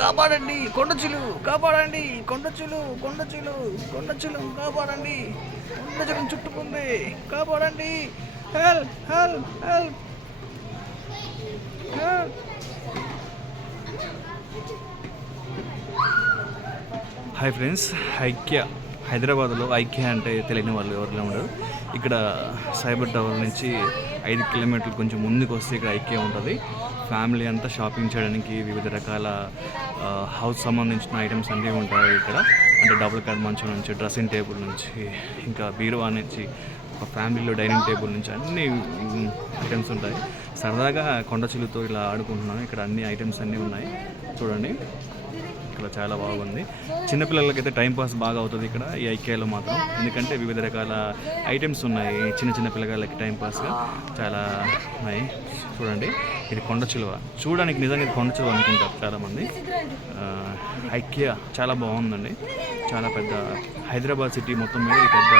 కాపాడండి, కొండచిలు కాపాడండి, కొండచిలు కొండచిలు కొండచిలు కాపాడండి, కొండచిలు చుట్టుకుంది, కాపాడండి, help help help help. Hi friends, ఐక్య హైదరాబాద్లో ఐక్య అంటే తెలియని వాళ్ళు ఎవరిలో ఉండరు. ఇక్కడ సైబర్ టవర్ నుంచి 5 కిలోమీటర్లు కొంచెం ముందుకు వస్తే ఇక్కడ ఐక్య ఉంటుంది. ఫ్యామిలీ అంతా షాపింగ్ చేయడానికి వివిధ రకాల హౌస్ సంబంధించిన ఐటమ్స్ అన్నీ ఉంటాయి ఇక్కడ. అంటే డబుల్ కార్ మంచం నుంచి, డ్రెస్సింగ్ టేబుల్ నుంచి, ఇంకా బీరువా నుంచి, ఒక ఫ్యామిలీలో డైనింగ్ టేబుల్ నుంచి అన్ని ఐటమ్స్ ఉంటాయి. సరదాగా కొండచిలుతో ఇలా ఆడుకుంటున్నాను. ఇక్కడ అన్ని ఐటమ్స్ అన్నీ ఉన్నాయి చూడండి. ఇక్కడ చాలా బాగుంది. చిన్నపిల్లలకైతే టైంపాస్ బాగా అవుతుంది ఇక్కడ ఈ ఐక్యాలో మాత్రం. ఎందుకంటే వివిధ రకాల ఐటమ్స్ ఉన్నాయి. చిన్న చిన్న పిల్లగాళ్ళకి టైంపాస్గా చాలా ఉన్నాయి. చూడండి, ఇది కొండచిలువ. చూడడానికి నిజంగా ఇది కొండచిలువ అనుకుంటారు చాలామంది. ఐక్య చాలా బాగుందండి. చాలా పెద్ద హైదరాబాద్ సిటీ మొత్తం మీద ఈ పెద్ద